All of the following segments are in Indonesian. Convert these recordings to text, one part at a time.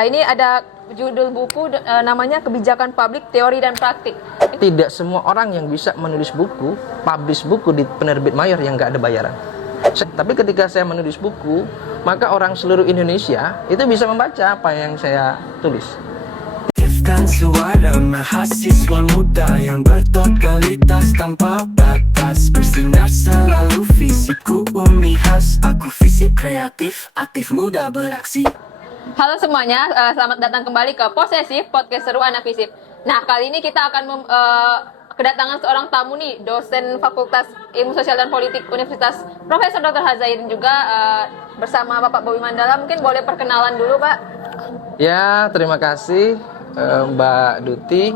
Ini ada judul buku namanya Kebijakan Publik, Teori dan Praktik. Tidak semua orang yang bisa menulis buku, publish buku di penerbit mayor yang nggak ada bayaran. Tapi ketika saya menulis buku, maka orang seluruh Indonesia itu bisa membaca apa yang saya tulis. Dan suara mahasiswa muda yang bertotalitas tanpa batas, bersinar selalu fisikku umi khas. Aku fisik kreatif, aktif muda beraksi. Halo semuanya, selamat datang kembali ke Posesif, podcast seru anak FISIP. Nah, kali ini kita akan kedatangan seorang tamu nih, dosen Fakultas Ilmu Sosial dan Politik Universitas Profesor Dr. Hazain juga bersama Bapak Bobi Mandala. Mungkin boleh perkenalan dulu, Pak. Ya, terima kasih Mbak Duti.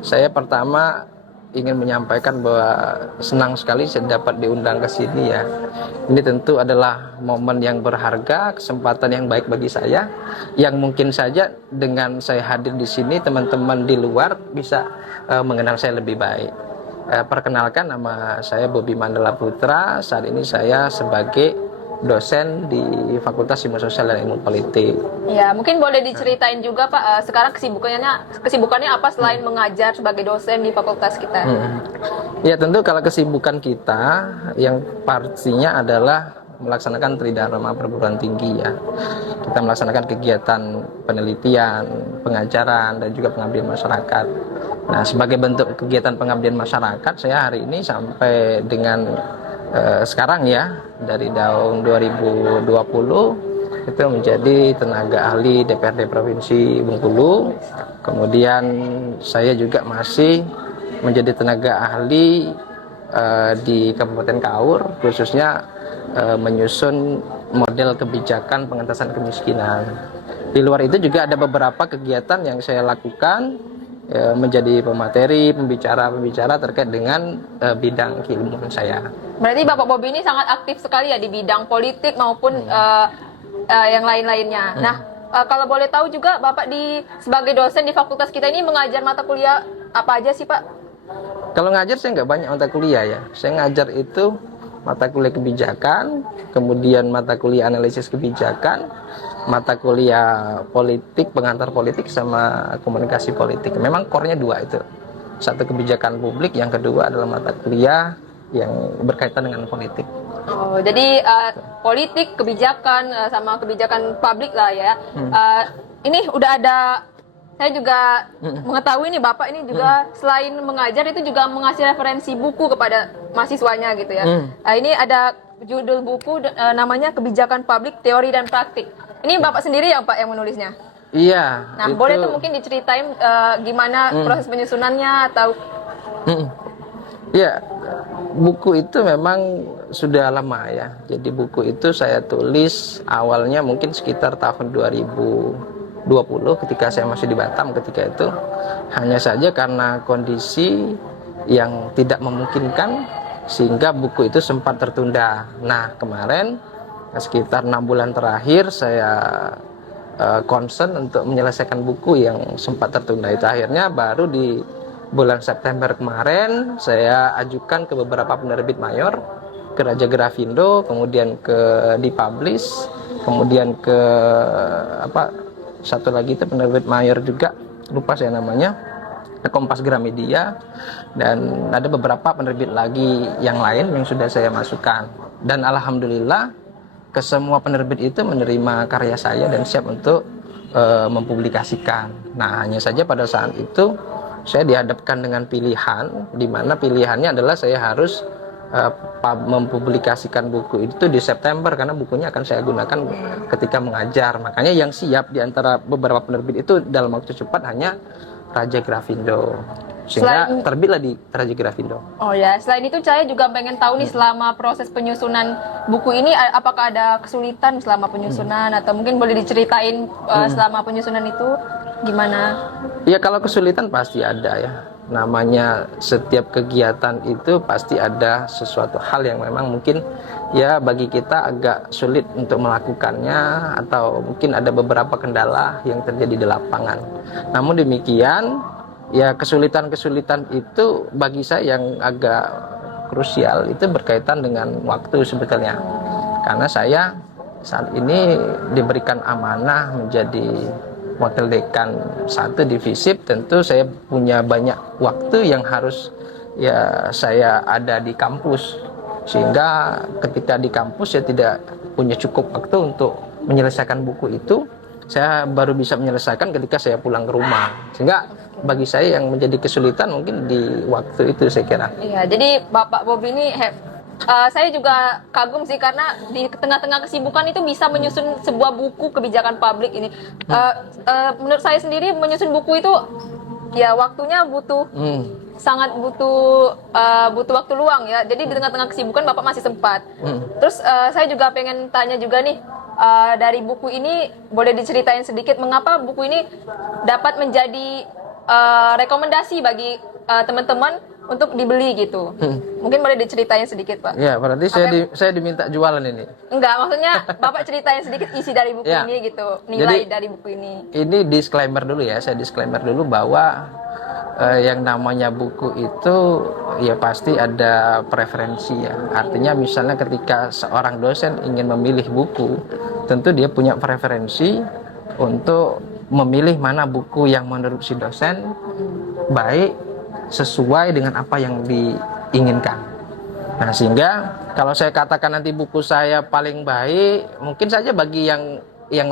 Saya pertama ingin menyampaikan bahwa senang sekali saya dapat diundang ke sini ya. Ini tentu adalah momen yang berharga, kesempatan yang baik bagi saya, yang mungkin saja dengan saya hadir di sini teman-teman di luar bisa mengenal saya lebih baik. Perkenalkan, nama saya Bobi Mandala Putra. Saat ini saya sebagai dosen di Fakultas Ilmu Sosial dan Ilmu Politik. Ya, mungkin boleh diceritain juga Pak, sekarang kesibukannya apa selain mengajar sebagai dosen di fakultas kita? Ya, tentu kalau kesibukan kita yang pastinya adalah melaksanakan Tridharma perguruan tinggi ya. Kita melaksanakan kegiatan penelitian, pengajaran, dan juga pengabdian masyarakat. Nah, sebagai bentuk kegiatan pengabdian masyarakat, saya hari ini sampai dengan sekarang ya, dari tahun 2020 itu menjadi tenaga ahli DPRD Provinsi Bengkulu. Kemudian saya juga masih menjadi tenaga ahli di Kabupaten Kaur, khususnya menyusun model kebijakan pengentasan kemiskinan. Di luar itu juga ada beberapa kegiatan yang saya lakukan, menjadi pemateri, pembicara terkait dengan bidang keilmuan saya. Berarti Bapak Bobi ini sangat aktif sekali ya di bidang politik maupun yang lain-lainnya. Nah, kalau boleh tahu juga Bapak sebagai dosen di fakultas kita ini mengajar mata kuliah apa aja sih Pak? Kalau ngajar saya nggak banyak mata kuliah ya. Saya ngajar itu mata kuliah kebijakan, kemudian mata kuliah analisis kebijakan, mata kuliah politik, pengantar politik, sama komunikasi politik. Memang core-nya dua itu. Satu kebijakan publik, yang kedua adalah mata kuliah yang berkaitan dengan politik. Oh, jadi politik, kebijakan, sama kebijakan publik lah ya. Ini udah ada, saya juga mengetahui nih Bapak ini juga selain mengajar itu juga mengasih referensi buku kepada mahasiswanya gitu ya. Ini ada judul buku namanya Kebijakan Publik, Teori dan Praktik. Ini Bapak sendiri ya Pak yang menulisnya? Iya. Nah, boleh tuh mungkin diceritain gimana proses penyusunannya atau? Ya, buku itu memang sudah lama ya. Jadi buku itu saya tulis awalnya mungkin sekitar tahun 2020 ketika saya masih di Batam ketika itu. Hanya saja karena kondisi yang tidak memungkinkan sehingga buku itu sempat tertunda. Nah, kemarin sekitar 6 bulan terakhir saya concern untuk menyelesaikan buku yang sempat tertunda itu. Akhirnya baru di bulan September kemarin saya ajukan ke beberapa penerbit mayor, ke Raja Grafindo, kemudian ke Dipublish, kemudian ke satu lagi itu penerbit mayor juga, lupa saya namanya, Kompas Gramedia, dan ada beberapa penerbit lagi yang lain yang sudah saya masukkan. Dan alhamdulillah ke semua penerbit itu menerima karya saya dan siap untuk mempublikasikan. Nah, hanya saja pada saat itu saya dihadapkan dengan pilihan, di mana pilihannya adalah saya harus mempublikasikan buku itu di September karena bukunya akan saya gunakan ketika mengajar. Makanya yang siap di antara beberapa penerbit itu dalam waktu cepat hanya Raja Grafindo. Sehingga terbitlah di Raja Grafindo. Oh ya, selain itu saya juga pengen tahu nih selama proses penyusunan buku ini apakah ada kesulitan selama penyusunan atau mungkin boleh diceritain selama penyusunan itu gimana? Ya, kalau kesulitan pasti ada ya. Namanya setiap kegiatan itu pasti ada sesuatu hal yang memang mungkin ya bagi kita agak sulit untuk melakukannya, atau mungkin ada beberapa kendala yang terjadi di lapangan. Namun demikian, ya kesulitan-kesulitan itu bagi saya yang agak krusial itu berkaitan dengan waktu sebetulnya. Karena saya saat ini diberikan amanah menjadi wakil dekan 1 di FISIP, tentu saya punya banyak waktu yang harus ya saya ada di kampus, sehingga ketika di kampus saya tidak punya cukup waktu untuk menyelesaikan buku itu. Saya baru bisa menyelesaikan ketika saya pulang ke rumah, sehingga bagi saya yang menjadi kesulitan mungkin di waktu itu, saya kira. Iya, jadi Bapak Bobi ini saya juga kagum sih, karena di tengah-tengah kesibukan itu bisa menyusun sebuah buku kebijakan publik ini. Menurut saya sendiri menyusun buku itu ya waktunya butuh sangat butuh waktu luang ya. Jadi di tengah-tengah kesibukan Bapak masih sempat. Terus saya juga pengen tanya juga nih, dari buku ini boleh diceritain sedikit mengapa buku ini dapat menjadi rekomendasi bagi teman-teman untuk dibeli gitu. Mungkin boleh diceritain sedikit, Pak. Ya, berarti saya diminta jualan ini. Enggak, maksudnya Bapak ceritain sedikit isi dari buku Ya. ini gitu, nilai Jadi, dari buku ini. Ini disclaimer dulu ya, saya disclaimer dulu bahwa yang namanya buku itu ya pasti ada preferensi ya. Artinya misalnya ketika seorang dosen ingin memilih buku, tentu dia punya preferensi untuk memilih mana buku yang menurut si dosen baik, sesuai dengan apa yang diinginkan. Nah, sehingga kalau saya katakan nanti buku saya paling baik, mungkin saja bagi yang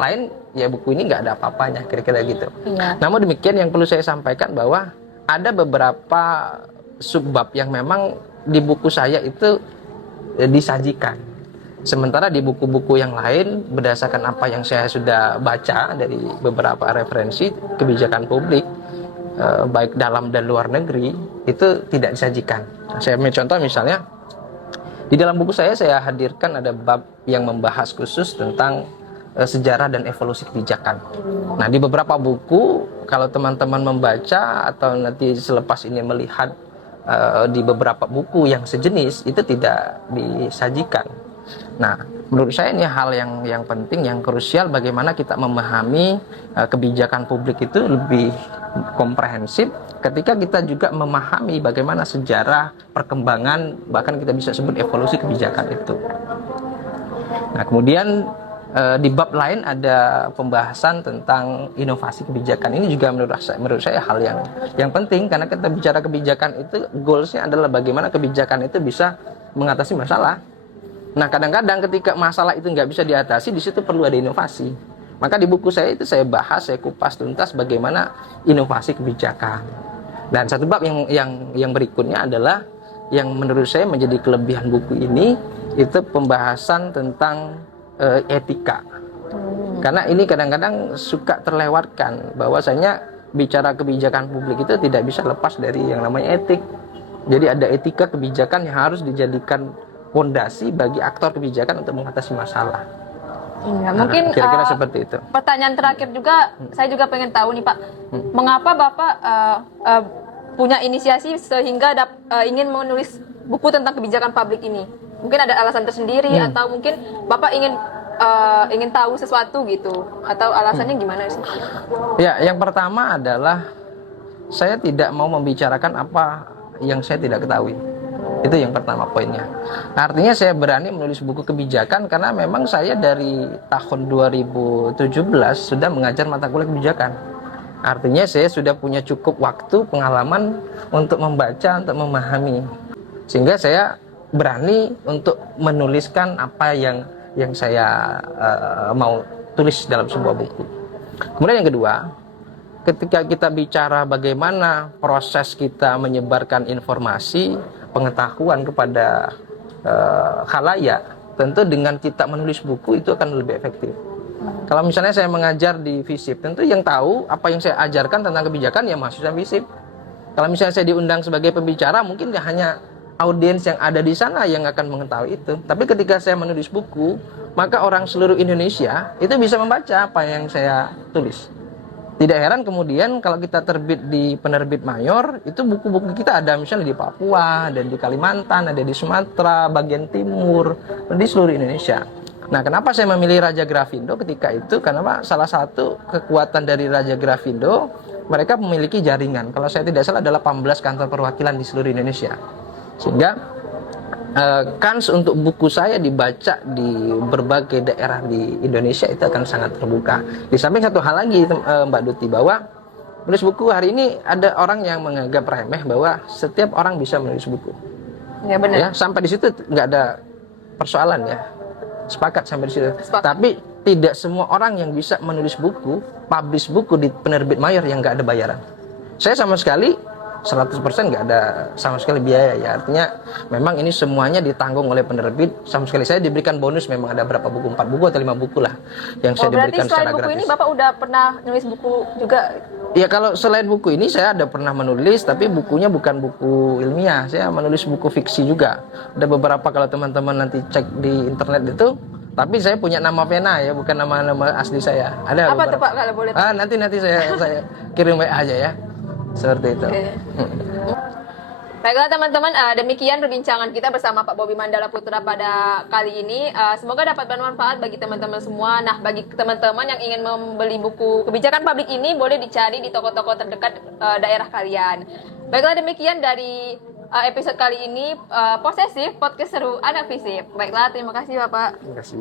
lain ya buku ini nggak ada apa-apanya, kira-kira gitu. Iya. Namun demikian yang perlu saya sampaikan bahwa ada beberapa subbab yang memang di buku saya itu disajikan. Sementara di buku-buku yang lain, berdasarkan apa yang saya sudah baca dari beberapa referensi kebijakan publik, baik dalam dan luar negeri, itu tidak disajikan. Saya ambil contoh misalnya, di dalam buku saya hadirkan ada bab yang membahas khusus tentang sejarah dan evolusi kebijakan. Nah, di beberapa buku, kalau teman-teman membaca atau nanti selepas ini melihat di beberapa buku yang sejenis, itu tidak disajikan. Nah, menurut saya ini hal yang penting, yang krusial, bagaimana kita memahami kebijakan publik itu lebih komprehensif ketika kita juga memahami bagaimana sejarah, perkembangan, bahkan kita bisa sebut evolusi kebijakan itu. Nah, kemudian di bab lain ada pembahasan tentang inovasi kebijakan. Ini juga menurut saya hal yang penting, karena kita bicara kebijakan itu goalsnya adalah bagaimana kebijakan itu bisa mengatasi masalah. Nah, kadang-kadang ketika masalah itu nggak bisa diatasi, di situ perlu ada inovasi. Maka di buku saya itu saya bahas, saya kupas tuntas bagaimana inovasi kebijakan. Dan satu bab yang berikutnya adalah yang menurut saya menjadi kelebihan buku ini, itu pembahasan tentang etika. Karena ini kadang-kadang suka terlewatkan, bahwasanya bicara kebijakan publik itu tidak bisa lepas dari yang namanya etik. Jadi ada etika kebijakan yang harus dijadikan fondasi bagi aktor kebijakan untuk mengatasi masalah. Iya, mungkin kira-kira seperti itu. Pertanyaan terakhir juga, saya juga pengen tahu nih Pak, mengapa Bapak punya inisiasi sehingga ingin menulis buku tentang kebijakan publik ini? Mungkin ada alasan tersendiri atau mungkin Bapak ingin tahu sesuatu gitu, atau alasannya gimana sih? Ya, yang pertama adalah saya tidak mau membicarakan apa yang saya tidak ketahui. Itu yang pertama poinnya. Artinya saya berani menulis buku kebijakan karena memang saya dari tahun 2017 sudah mengajar mata kuliah kebijakan. Artinya saya sudah punya cukup waktu, pengalaman untuk membaca, untuk memahami. Sehingga saya berani untuk menuliskan apa yang saya mau tulis dalam sebuah buku. Kemudian yang kedua, ketika kita bicara bagaimana proses kita menyebarkan informasi, pengetahuan kepada khalayak, tentu dengan kita menulis buku itu akan lebih efektif. Kalau misalnya saya mengajar di FISIP, tentu yang tahu apa yang saya ajarkan tentang kebijakan ya mahasiswa FISIP. Kalau misalnya saya diundang sebagai pembicara, mungkin ya hanya audiens yang ada di sana yang akan mengetahui itu. Tapi ketika saya menulis buku, maka orang seluruh Indonesia itu bisa membaca apa yang saya tulis. Tidak heran kemudian kalau kita terbit di penerbit mayor, itu buku-buku kita ada misalnya di Papua, ada di Kalimantan, ada di Sumatera, bagian timur, di seluruh Indonesia. Nah, kenapa saya memilih Raja Grafindo ketika itu? Karena salah satu kekuatan dari Raja Grafindo, mereka memiliki jaringan. Kalau saya tidak salah ada 18 kantor perwakilan di seluruh Indonesia. Sehingga kans untuk buku saya dibaca di berbagai daerah di Indonesia itu akan sangat terbuka. Di samping satu hal lagi Mbak Duti, bahwa menulis buku hari ini ada orang yang menganggap remeh bahwa setiap orang bisa menulis buku. Ya benar. Ya, sampai di situ nggak ada persoalan ya. Sepakat sampai di situ. Sepakat. Tapi tidak semua orang yang bisa menulis buku, publish buku di penerbit mayor yang nggak ada bayaran. Saya sama sekali 100% nggak ada sama sekali biaya ya. Artinya memang ini semuanya ditanggung oleh penerbit. Sama sekali saya diberikan bonus, memang ada berapa buku, 4 buku atau 5 buku lah yang saya diberikan berarti secara selain buku gratis. ini Bapak udah pernah nulis buku juga? Ya kalau selain buku ini saya ada pernah menulis, tapi bukunya bukan buku ilmiah. Saya menulis buku fiksi juga. Ada beberapa kalau teman-teman nanti cek di internet itu. Tapi saya punya nama pena ya, bukan nama asli saya. Ada Apa beberapa. tuh Pak kalau boleh tahu? Nanti saya kirim WA aja ya. Seperti itu. Oke. Baiklah teman-teman, demikian perbincangan kita bersama Pak Bobi Mandala Putra pada kali ini. Semoga dapat bermanfaat bagi teman-teman semua. Nah, bagi teman-teman yang ingin membeli buku kebijakan publik ini, boleh dicari di toko-toko terdekat daerah kalian. Baiklah, demikian dari episode kali ini, Posesif, podcast seru anak visip. Baiklah, terima kasih Bapak. Terima kasih.